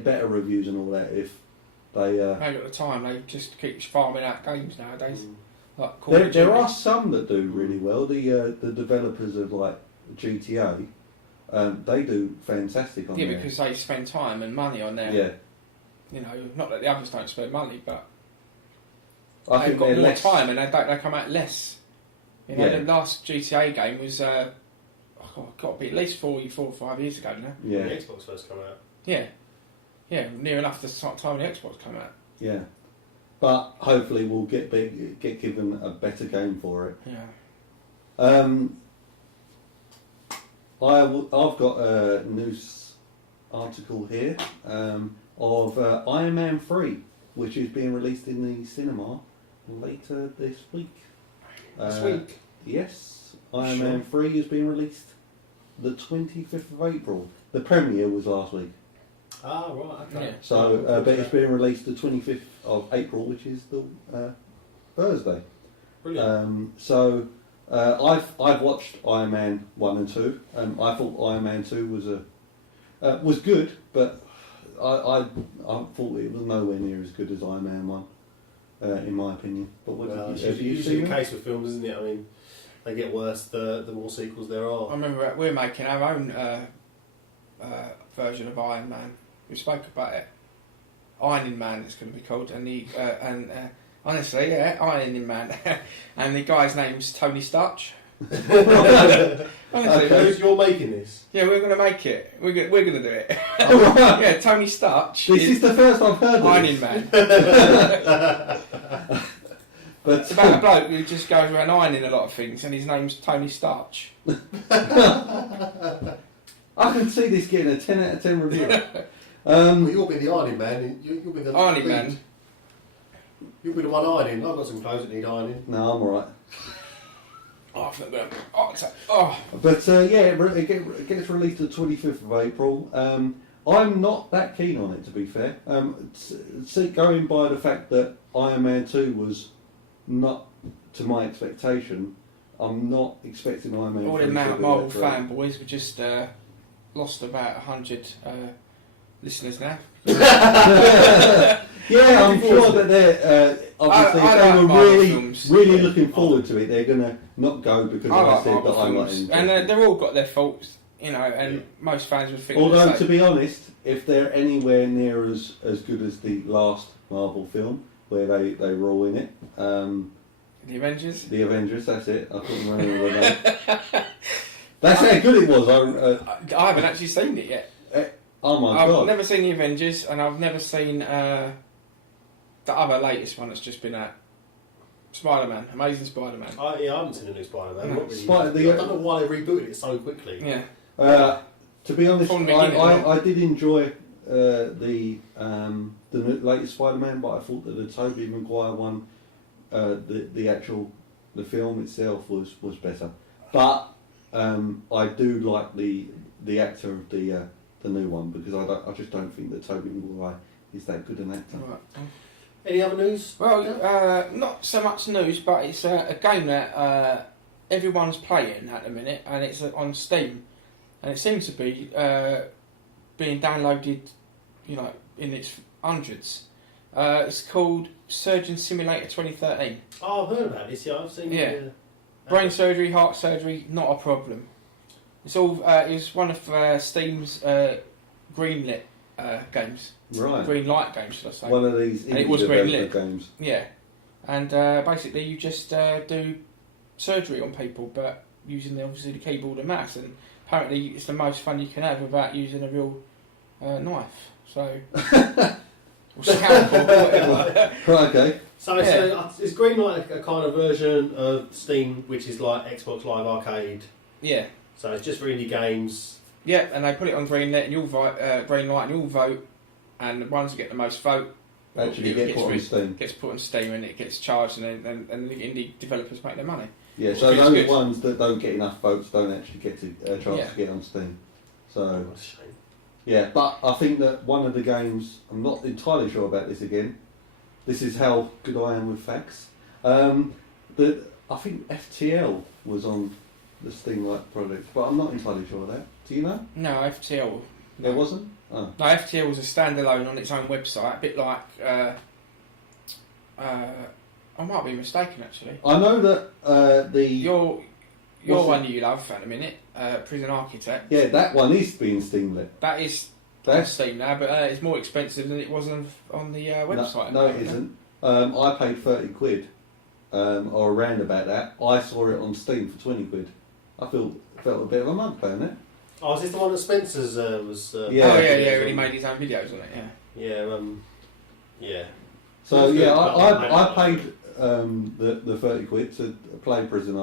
better reviews and all that if they... Maybe at the time they just keep farming out games nowadays. Like there are some that do really well. The developers of like GTA, they do fantastic on there. Yeah, because they spend time and money on there. Yeah. You know, not that the others don't spend money, but I they've think got more less... time and they come out less. You know, Yeah. the last GTA game was got to be at least 4 or 5 years ago now. Yeah. When the Xbox first came out. Yeah, near enough the time the Xbox came out. Yeah, but hopefully we'll get given a better game for it. Yeah. I've got a news article here of Iron Man 3, which is being released in the cinema later this week. This week? Yes, Iron Man 3 is being released the 25th of April. The premiere was last week. Ah, right, okay. Yeah. So, but it's being released the 25th of April, which is the Thursday. Brilliant. I've watched Iron Man 1 and 2. I thought Iron Man 2 was good, but I thought it was nowhere near as good as Iron Man 1, in my opinion. But It's have you usually seen the it? case with films, isn't it? I mean, they get worse the more sequels there I are. remember we're making our own version of Iron Man. We spoke about it. Ironing Man, it's going to be called, and honestly, yeah, Ironing Man, and the guy's name's Tony Starch. Honestly, Okay. You're making this? yeah, we're going to make it. We're going to do it. Oh, right. Yeah, Tony Starch. This is the first I've heard of Ironing this. Man. But It's about a bloke who just goes around ironing a lot of things, and his name's Tony Starch. I can see this getting a 10 out of 10 review. Well, you'll be the ironing man. You'll be the Ironing lead. Man. You'll be the one ironing. I've got some clothes that need ironing. No, I'm alright. Oh, I think that. Oh. But yeah, it gets released the 25th of April. I'm not that keen on it, to be fair. Going by the fact that Iron Man 2 was not to my expectation, I'm not expecting Iron Man 3 All to the be Marvel that great. fanboys were just lost about 100 listeners now. Yeah, I'm sure that they're obviously I if they like were Marvel films. really looking forward to it, they're gonna not go because I I like said that Marvel I'm not films, interested. and they've all got their faults, you know, and most fans would think. Although, the to same. be honest, if they're anywhere near as good as the last Marvel film, where they were all in it, The Avengers. the Avengers, that's it. I couldn't remember the name. That's how good it was. I haven't actually seen it yet. Oh my I've god! never seen the Avengers, and I've never seen the other latest one that's just been out. Spider-Man, Amazing Spider-Man. I haven't seen a new Spider-Man. No. Not really. Spider- I don't know why they rebooted it so quickly. Yeah. To be honest, From the beginning, I did enjoy the latest Spider-Man, but I thought that the Tobey Maguire one, the film itself was better. But I do like the actor of the new one, because I just don't think that Tobey Maguire is that good an actor. Right. Any other news? Well, not so much news, but it's a game that everyone's playing at the minute, and it's on Steam, and it seems to be being downloaded, you know, in its hundreds. It's called Surgeon Simulator 2013. Oh, I've heard about this. Yeah, I've seen. Yeah. Brain surgery, heart surgery, not a problem. It's all. It's one of Steam's greenlit games. Right. Green light games, should I say? One of these And it was indie greenlit. developer games. Yeah, and basically you just do surgery on people, but using obviously the keyboard and mouse. And apparently it's the most fun you can have without using a real knife. So, or scalpel, or whatever. Right, okay. So is Greenlight a kind of version of Steam, which is like Xbox Live Arcade? Yeah. So it's just for indie games. Yeah, and they put it on Greenlit, and you'll vote, Greenlight, and you'll vote, and the ones that get the most vote Actually it get gets put on Steam. Gets put on Steam, and it gets charged, and the indie developers make their money. Yeah, so Which is those good. ones that don't get enough votes don't actually get to chance Yeah. to get on Steam. So What a shame. yeah, but I think that one of the games, I'm not entirely sure about this again. This is how good I am with facts. That I think FTL was on the Steam Light project, but I'm not entirely sure of that. Do you know? No, FTL. There wasn't? Oh. No, FTL was a standalone on its own website, a bit like. I might be mistaken actually. I know that Your What's one you love at a minute, Prison Architect. Yeah, that one is being Steam lit. That is on Steam now, but it's more expensive than it was on the website. No, it isn't. I paid 30 quid, or around about that. I saw it on Steam for 20 quid. I felt a bit of a mug playing it. Oh, is this the one that Spencer's was? Yeah. When he made his own videos on it, yeah. Yeah. So yeah, I paid the 30 quid to play Prison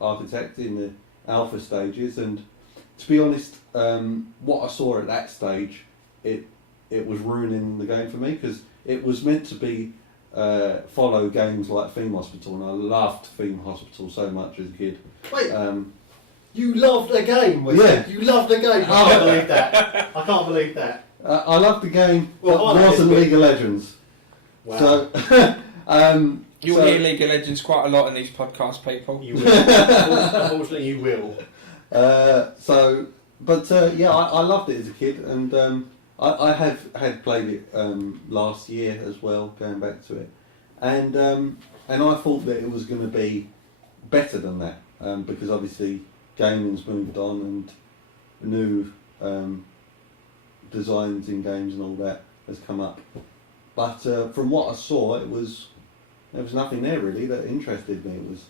Architect in the alpha stages, and to be honest, what I saw at that stage, it was ruining the game for me, because it was meant to be follow games like Theme Hospital, and I loved Theme Hospital so much as a kid. Wait, you loved a game? Yeah. You loved a game? I can't believe that. I can't believe that. I loved the game, Well, but wasn't League of Legends. Wow. So, You'll hear League of Legends quite a lot in these podcasts, people. You will. Unfortunately, you will. Yeah, I loved it as a kid, and I had played it last year as well, going back to it, and I thought that it was going to be better than that, because obviously gaming's moved on and new designs in games and all that has come up. But from what I saw, there was nothing there really that interested me. It was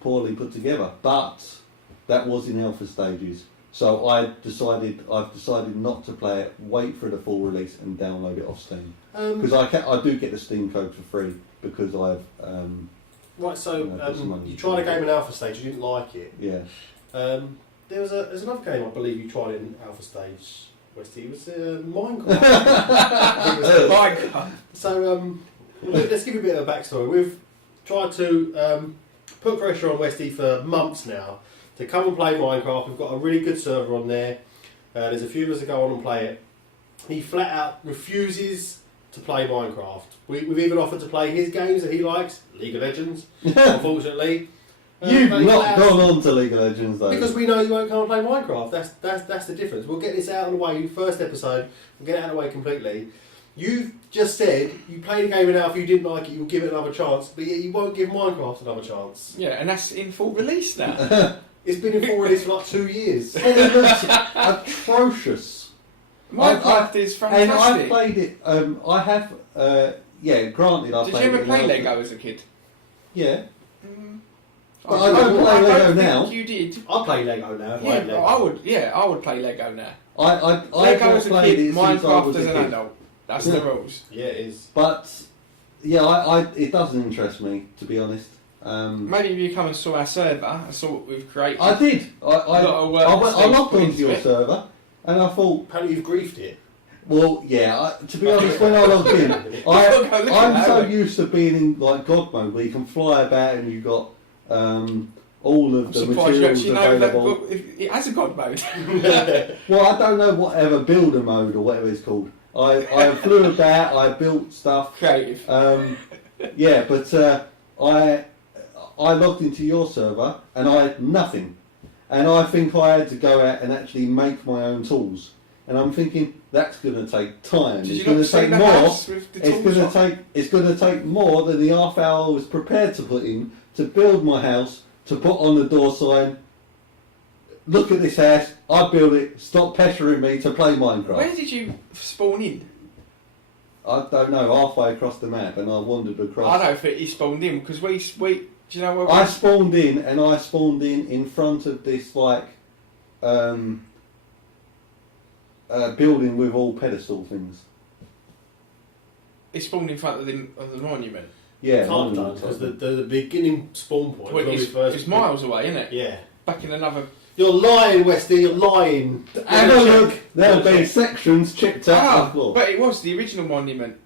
poorly put together, but that was in alpha stages. So I've decided not to play it. Wait for the full release and download it off Steam, because I do get the Steam code for free because I've Right. So you tried a game in alpha stage. You didn't like it. Yeah. There's another game I believe you tried in alpha stage. Westy. It was Minecraft. Minecraft. So let's give you a bit of a backstory. We've tried to put pressure on Westy for months now to come and play Minecraft. We've got a really good server on there. There's a few of us that go on and play it. He flat out refuses to play Minecraft. We've even offered to play his games that he likes, League of Legends, unfortunately. You've not gone on to League of Legends though. Because we know you won't come and play Minecraft. That's the difference. We'll get this out of the way. First episode, we'll get it out of the way completely. You've just said you played a game in alpha, you didn't like it, you'll give it another chance, but yet you won't give Minecraft another chance. Yeah, and that's in full release now. It's been in full release for like 2 years. And it looks atrocious. Minecraft is fantastic. And I played it. I have. Granted, I Did played you ever it play in Lego as a kid? Yeah. But I don't play Lego now. You did. I play Lego now. Yeah, Lego. I would play Lego now. I Lego as a played kid, it since I Minecraft was as a an kid. adult. That's the rules. Yeah, it is. But yeah, it doesn't interest me, to be honest. Maybe if you come and saw our server and saw what we've created. I did. I logged onto your it. server, and I thought, Apparently you've griefed it. well, yeah. To be honest, when I logged in, I'm so used to being in like God mode, where you can fly about and you've got all of the materials available. It has a God mode. Well, I don't know whatever builder mode or whatever it's called. I flew about, I built stuff. Creative. Yeah, but I logged into your server and I had nothing. And I think I had to go out and actually make my own tools. And I'm thinking that's going to take time. Did it's you going not to see take the more. house with the tools It's going to take more than the half hour I was prepared to put in to build my house, to put on the door sign. Look at this house. I built it. Stop pestering me to play Minecraft. Where did you spawn in? I don't know. Halfway across the map, and I wandered across. I don't think you spawned in because we. Do you know where? I spawned in, and I spawned in front of this like building with all pedestal things. It spawned in front of the monument. Yeah, Can't have done because the beginning spawn point. Well, was when we it's miles away, isn't it? Yeah. Back in another. You're lying, Westy. You're lying. Have a look. There'll be sections chipped out the floor. But it was the original monument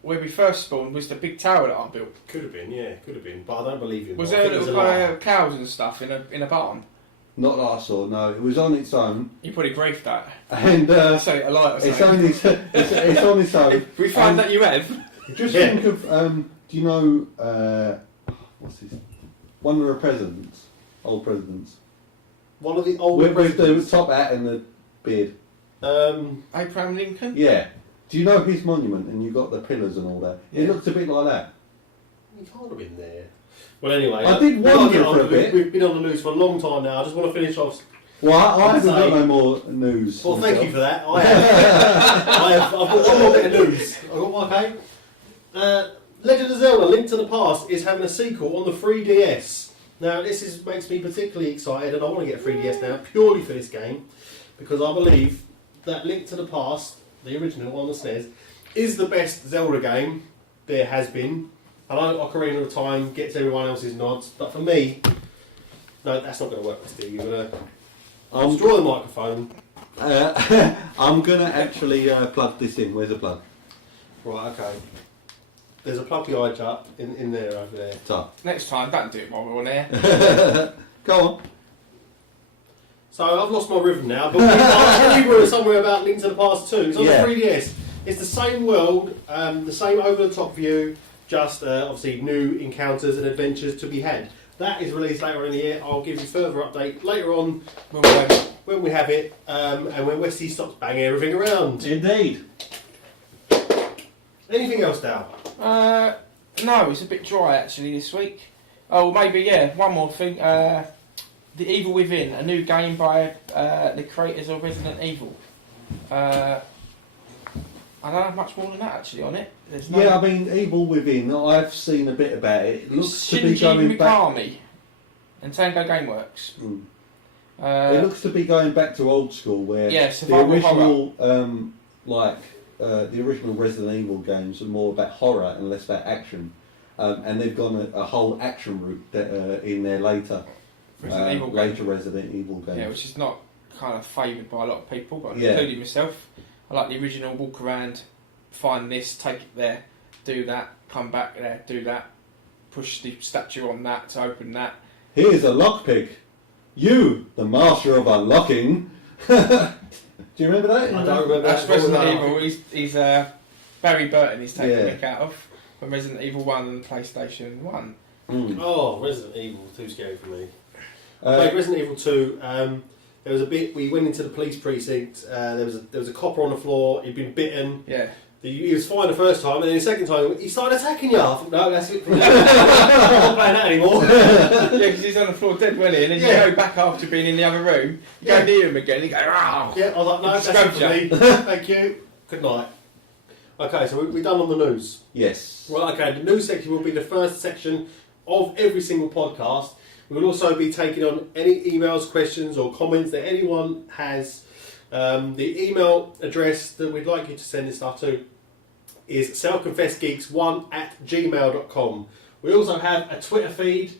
where we first spawned. Was the big tower that I built? Could have been, yeah, could have been. But I don't believe you. Was there little kind of cows and stuff in a barn? Not that I saw. No, it was on its own. You probably griefed that. And Say it a lie. it's on its own. If we find that you have. Just think of do you know what's his? One of the old presidents. One of the old With the presidents. top hat and the beard. Abraham Lincoln? Yeah. Do you know his monument? And you got the pillars and all that. Yeah. It looks a bit like that. He can't have been there. Well, anyway, I did wonder for a bit. We've been on the news for a long time now. I just want to finish off. Well, I haven't got no more news. Well, myself. thank you for that. I have. I've got one more bit of news. I've got one, okay. Legend of Zelda: Link to the Past is having a sequel on the 3DS. Now, this makes me particularly excited, and I want to get a 3DS now purely for this game because I believe that Link to the Past, the original on the SNES, is the best Zelda game there has been. I know Ocarina of Time gets everyone else's nods, but for me, no, that's not going to work, Steve. You're going to destroy the microphone. I'm going to actually plug this in. Where's the plug? Right, okay. There's a plug eye up in there over there. Top. Next time, don't do it while we're on air. Go on. So I've lost my rhythm now, but we were somewhere about Link to the Past 2. It's on Yeah. the 3DS. It's the same world, the same over-the-top view, just obviously new encounters and adventures to be had. That is released later on in the year. I'll give you further update later on when we have it, and when Westy stops banging everything around. Indeed. Anything else, Dal? No, it's a bit dry actually this week. Oh, maybe, yeah, one more thing. The Evil Within, a new game by the creators of Resident Evil. I don't have much more than that actually on it. There's no Yeah, I mean, Evil Within, I've seen a bit about it. It looks to be Shinji going back... Mikami and Tango Gameworks. It looks to be going back to old school where Yeah, the survival original, the original Resident Evil games are more about horror and less about action. And they've gone a whole action route in their later Resident Evil games. Yeah, which is not kind of favoured by a lot of people, but Yeah. including myself. I like the original, walk around, find this, take it there, do that, come back there, do that, push the statue on that to open that. Here's a lockpick. You, the master of unlocking. Do you remember that? I don't remember That's that. Resident Evil. He's Barry Burton. He's taking Yeah. the mick out of from Resident Evil 1 and PlayStation 1. Oh, Resident Evil, too scary for me. Uh, Played Resident Evil 2. There was a bit. We went into the police precinct. There was a copper on the floor. He'd been bitten. Yeah. He was fine the first time, and then the second time he started attacking you. I thought, no, that's it. I'm not playing that anymore. Yeah, because he's on the floor dead, wasn't he? And then Yeah. you go back after being in the other room, you go near him again, and you go, "Rawr!" Yeah, I was like, no, It's that's it for sculpture. me. Thank you. Good night. Okay, so we're done on the news. yes. Right, okay, the news section will be the first section of every single podcast. We will also be taking on any emails, questions, or comments that anyone has. The email address that we'd like you to send this stuff to is selfconfessedgeeks1@gmail.com. We also have a Twitter feed.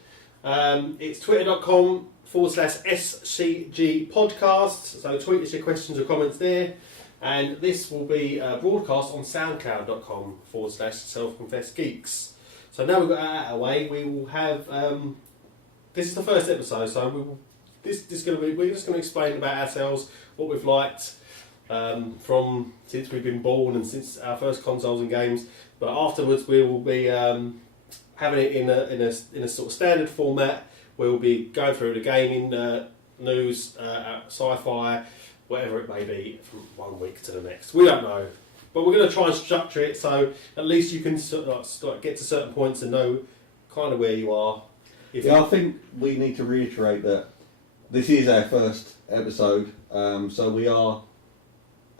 It's twitter.com/SCG podcast. So tweet us your questions or comments there. And this will be broadcast on soundcloud.com/selfconfessedgeeks. So now we've got that out of the way, we will have. This is the first episode, so we're just going to explain about ourselves, what we've liked from since we've been born and since our first consoles and games. But afterwards, we will be having it in a sort of standard format. We'll be going through the gaming news, sci-fi, whatever it may be, from one week to the next. We don't know, but we're going to try and structure it so at least you can sort of get to certain points and know kind of where you are. I think we need to reiterate that this is our first episode, so we are.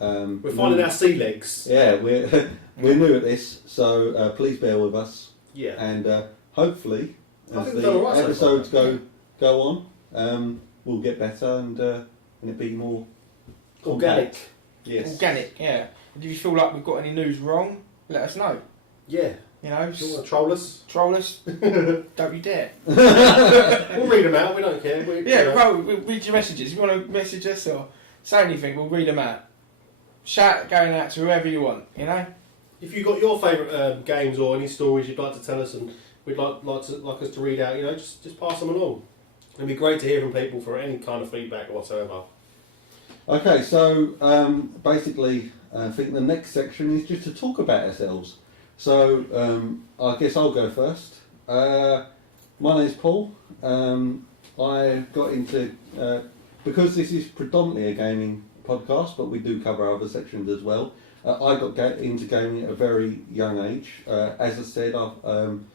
We're finding our sea legs. Yeah, we're new at this, so please bear with us. Yeah. And hopefully, I as think we've the done all right so episodes far. go on, we'll get better and it be more Organic. Yes. Organic, yeah. And if you feel like we've got any news wrong, let us know. Yeah. You know, Do you want to troll us? troll us. Don't you dare. We'll read them out. We don't care. We'll read your messages. If you want to message us or say anything, we'll read them out. Shout going out to whoever you want, you know? If you've got your favourite games or any stories you'd like to tell us and we'd like us to read out, you know, just pass them along. It'd be great to hear from people for any kind of feedback whatsoever. Okay, so basically, I think the next section is just to talk about ourselves. So I guess I'll go first. My name's Paul. I got into because this is predominantly a gaming podcast, but we do cover other sections as well. I got into gaming at a very young age. As I said,